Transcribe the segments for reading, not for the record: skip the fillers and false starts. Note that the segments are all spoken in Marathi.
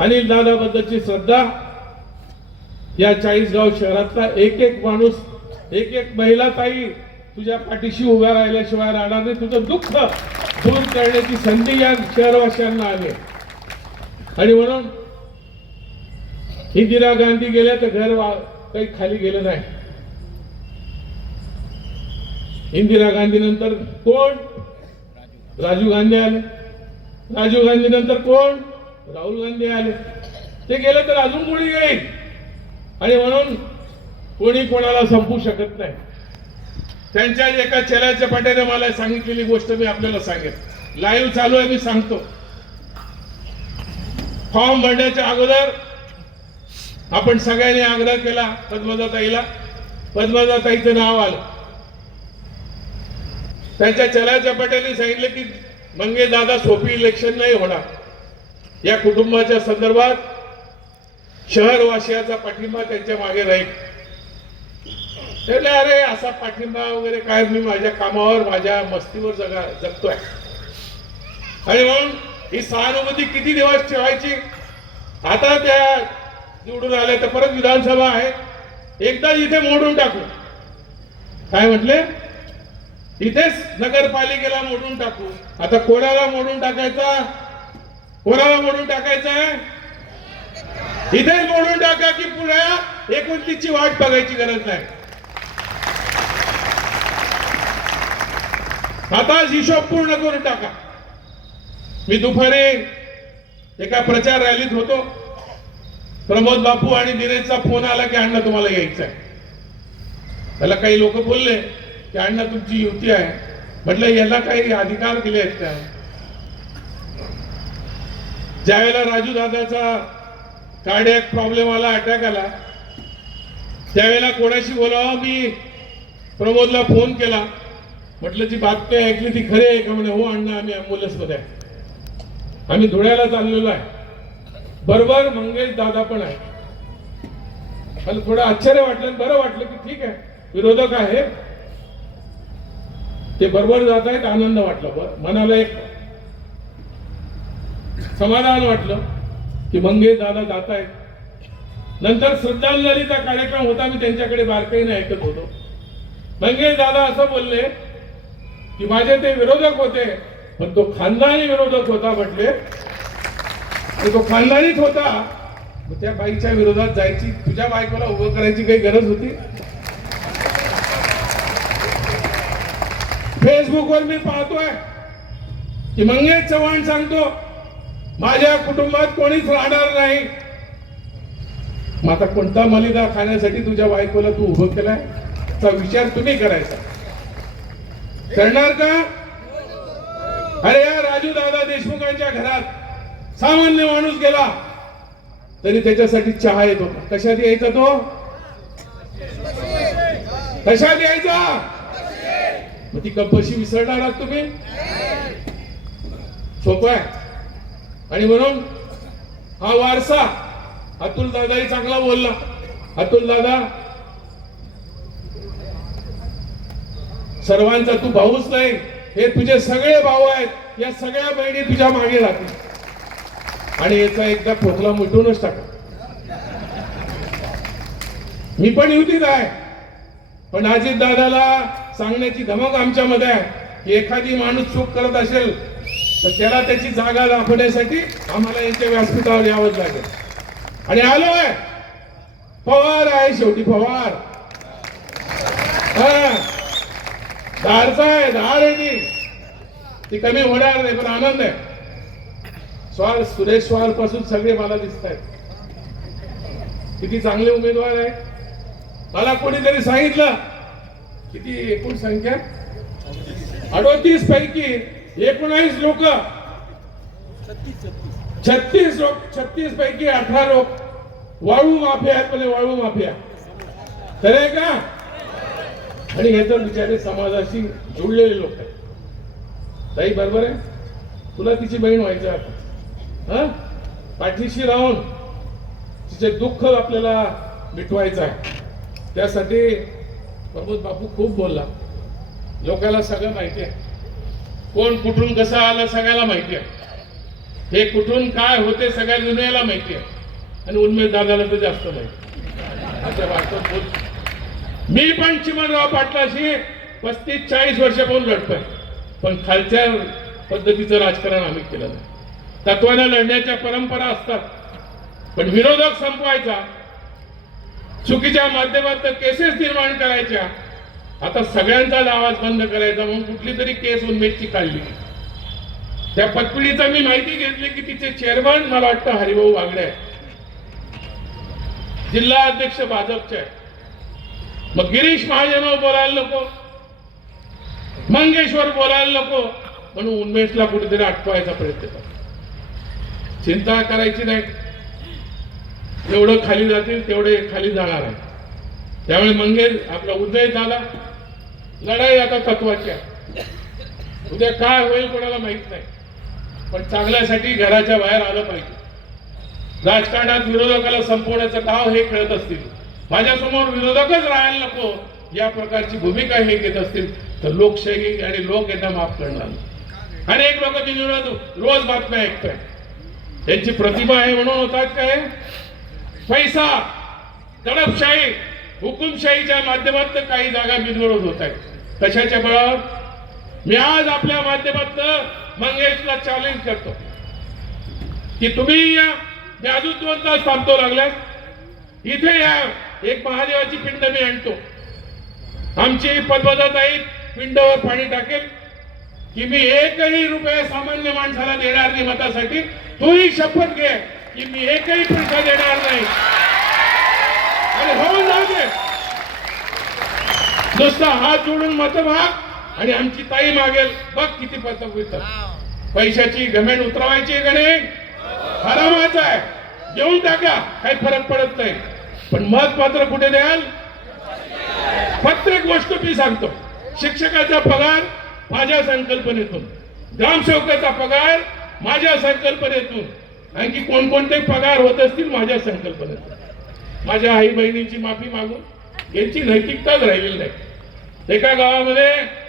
अनिल दादा बद्दलची श्रद्धा या 40गाव शहरातला एक एक माणूस, एक एक महिला ताई तुझ्या पाठीशी उभ्या राहिल्याशिवाय राहणार नाही. तुझं दुःख दूर करण्याची संधी या शहरवासियांना आली. आणि म्हणून इंदिरा गांधी गेल्या तर घर काही खाली गेलं नाही. इंदिरा गांधी नंतर कोण? राजीव गांधी आले. राजीव गांधी नंतर कोण? राहुल गांधी आले. ते गेले तर अजून कोणी येईल. आणि म्हणून कोणी कोणाला संपू शकत नाही. त्यांच्या एका चेल्याच्या पाट्याने मला सांगितलेली गोष्ट मी आपल्याला सांगेन. लाईव्ह चालू आहे, मी सांगतो. फॉर्म भरण्याच्या अगोदर आपण सगळ्यांनी आग्रह केला पद्मजाताईला. पद्मजाताईचं नाव आलं. त्यांच्या चेल्याच्या पाट्याने सांगितलं की मंगे दादा सोपी इलेक्शन नाही होणार. या कुटुंबाच्या संदर्भात शहरवासियाचा पाठिंबा त्यांच्या मागे राहील. अरे असा पाठिंबा वगैरे काय, मी माझ्या कामावर माझ्या मस्तीवर जगतोय. आणि म्हणून ही सहानुभूती किती दिवस ठेवायची? आता त्या निवडून आल्या तर परत विधानसभा आहे, एकदा इथे मोडून टाकू. काय म्हटले? इथेच नगरपालिकेला मोडून टाकू. आता कोणाला मोडून टाकायचा? कोणाला मोडून टाकायचं आहे? इथेच मोडून टाका की पुढे 29ची वाट बघायची गरज नाही. आता हिशोब पूर्ण करून टाका. मी दुपारी एका प्रचार रॅलीत होतो. प्रमोद बापू आणि दिनेशचा फोन आला की अण्णा तुम्हाला यायचं आहे. त्याला काही लोक बोलले की अण्णा तुमची युती आहे. म्हटलं याला काही अधिकार दिले आहेत का? ज्यावेळेला राजू दादाचा कार्डियक प्रॉब्लेम आला, अटॅक आला, त्यावेळेला कोणाशी बोलावं? मी प्रमोदला फोन केला. म्हटलं जी बातमी ऐकली ती खरी आहे का? म्हणे हो अण्णा, आम्ही ॲम्ब्युलन्स मध्ये आहे, आम्ही धुळ्याला चाललेलो आहे, बरोबर मंगेश दादा पण आहे. मला थोडं आश्चर्य वाटलं, बरं वाटलं की ठीक आहे विरोधक आहे ते बरोबर जात आहेत. आनंद वाटला, मनाला एक समाधान वाटलं की मंगेश दादा जात आहेत. नंतर श्रद्धांजलीचा कार्यक्रम होता, मी त्यांच्याकडे बारकाईने ऐकत होतो. मंगेश दादा असं बोलले की माझे ते विरोधक होते पण तो खानदानी विरोधक होता. म्हटले तो खानदानीच होता, मग त्या बाईच्या विरोधात जायची, तुझ्या बायकोला उभं करायची काही गरज होती? फेसबुकवर मी पाहतोय की मंगेश चव्हाण सांगतो माझ्या कुटुंबात कोणीच राहणार नाही. मग आता कोणता मलिदा खाण्यासाठी तुझ्या बायकोला तू उभं केलाय? चा विचार तुम्ही करायचा. करणार का? अरे या राजू दादा देशमुखांच्या घरात सामान्य माणूस गेला तरी त्याच्यासाठी चहा येत होता. कशात यायचा तो? कशात यायचा? मग ती कपशी विसरणार आहात तुम्ही? सोपं आहे. आणि म्हणून हा वारसा अतुल दादाही चांगला बोलला. अतुल दादा, सर्वांचा तू भाऊच नाही, हे तुझे सगळे भाऊ आहेत, या सगळ्या बहिणी तुझ्या मागे राहतील. आणि याचा एकदा खोकला मिटूनच टाका. मी पण युतीत आहे, पण अजित दादाला सांगण्याची धमक आमच्यामध्ये आहे की एखादी माणूस चूक करत असेल तर त्याला त्याची जागा दाखवण्यासाठी आम्हाला यांच्या व्यासपीठावर यावंच लागेल. आणि आलोय. पवार आहे शेवटी, पवार धारचा आहे, धार आहे ती कमी होणार नाही. पण आनंद आहे. सुरेश स्वार पासून सगळे मला दिसत आहेत. किती चांगले उमेदवार आहे. मला कोणीतरी सांगितलं किती एकूण संख्या 38 पैकी 19 लोक, 36 पैकी 18 लोक वाळू माफिया आहेत. म्हणजे वाळू माफिया खरे का? आणि हे तर बिचारे समाजाशी जुळलेले लोक आहेत. ताई बरोबर आहे, तुला तिची बहीण व्हायचं आता. पाठीशी राहून तिचे दुःख आपल्याला मिटवायचं आहे. त्यासाठी प्रमोद बापू खूप बोलला. लोकांना सगळं माहिती आहे, कोण कुठून कसं आलं सगळ्याला माहिती आहे. हे कुठून काय होते सगळ्या दुनियेला माहिती आहे आणि उन्मेष दादाला तर जास्त माहिती अशा भारतात बोल मी पण चिमणराव पाटलाशी 35-40 वर्षापासून लढतोय पण खालच्या पद्धतीचं राजकारण आम्ही केलं नाही तत्वाने लढण्याच्या परंपरा असतात पण विरोधक संपवायचा चुकीच्या माध्यमातून केसेस निर्माण करायच्या आता सगळ्यांचाच आवाज बंद करायचा म्हणून कुठली तरी केस उन्मेषची काढली त्या पतपिढीचा मी माहिती घेतली की तिचे चेअरमन मला वाटतं हरिभाऊ बागडे आहे जिल्हा अध्यक्ष भाजपचे आहे मग गिरीश महाजन बोलायला नको मंगेश्वर बोलायला नको म्हणून उन्मेषला कुठेतरी अटकवायचा प्रयत्न करा चिंता करायची नाही जेवढं खाली जातील तेवढे खाली जाणार आहे त्यामुळे मंगेश आपला उदय झाला लढाई आता तत्वाची आहे उद्या काय होईल कोणाला माहित नाही पण चांगल्यासाठी घराच्या बाहेर आलं पाहिजे राजकारणात विरोधकाला संपवण्याचं डाव हे खेळत असतील माझ्यासमोर विरोधकच राहायला नको या प्रकारची भूमिका हे घेत असतील तर लोकशाही आणि लोक यांना माफ करणार नाही अनेक लोक रोज बातम्या ऐकताय त्यांची प्रतिभा आहे म्हणून होतात काय पैसा दडपशाही हुकुमशाहीच्या माध्यमातून काही जागा बिनविरोध होत आहेत कशाच्या बळावर मी आज आपल्या माध्यमातून मंगेशला चॅलेंज करतो की तुम्ही या मी अजून 2 तास थांबतो लागल्यास इथे या एक महादेवाची पिंड मी आणतो आमची पद्मजाताई पिंडावर पाणी टाकेल की मी एकही रुपये सामान्य माणसाला देणार नाही मतासाठी तूही शपथ घे की मी एकही पैसा देणार नाही आणि होऊन जाऊ दे नुसता हात जोडून मत माग आणि आमची ताई मागेल बघ किती पतक होतात पैशाची घमेंड उतरवायची का नाही हरामाचा आहे देऊन टाका काही फरक पडत नाही पण मत मात्र कुठे द्याल प्रत्येक गोष्ट मी सांगतो शिक्षकाचा पगार माझ्या संकल्पनेतून ग्रामसेवकाचा पगार माझ्या संकल्पनेतून आणखी कोणकोणते पगार होत असतील माझ्या संकल्पनेतून माझ्या आई बहिणींची माफी मागून यांची नैतिकताच राहिलेली नाही एका गावामध्ये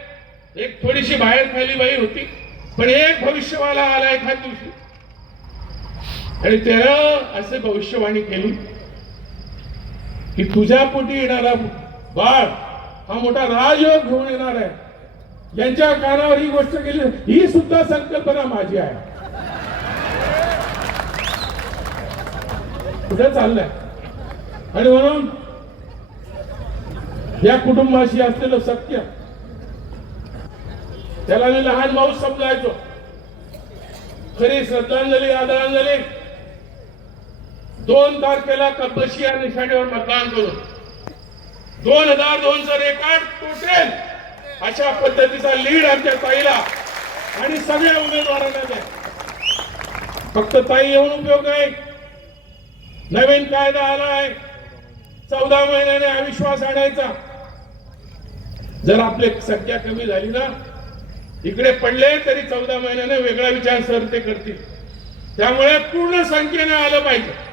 एक थोडीशी बाहेर खाली बाई होती पण एक भविष्यवाला आला एखाद दिवशी आणि त्यानं असे भविष्यवाणी केली की तुझ्या पोटी येणारा बाळ हा मोठा राजयोग घेऊन येणार आहे यांच्या कानावर ही गोष्ट केली ही सुद्धा संकल्पना माझी आहे कुठे चाललंय आणि म्हणून या कुटुंबाशी असलेलं सत्य त्याला मी लहान भाऊ समजायचो खरी श्रद्धांजली आदरांजली 2 तारखेला कपशी या निशाणीवर मतदान करून 2002चं रेकॉर्ड तुटेल अशा पद्धतीचा लीड आमच्या ताईला आणि सगळ्या उमेदवारांना द्या फक्त ताई येऊन उपयोग नाही नवीन कायदा आलाय 14 महिन्याने अविश्वास आणायचा जर आपली संख्या कमी झाली ना इकडे पडले तरी 14 महिन्याने वेगळा विचार सर ते करतील त्यामुळे पूर्ण संख्येने आलं पाहिजे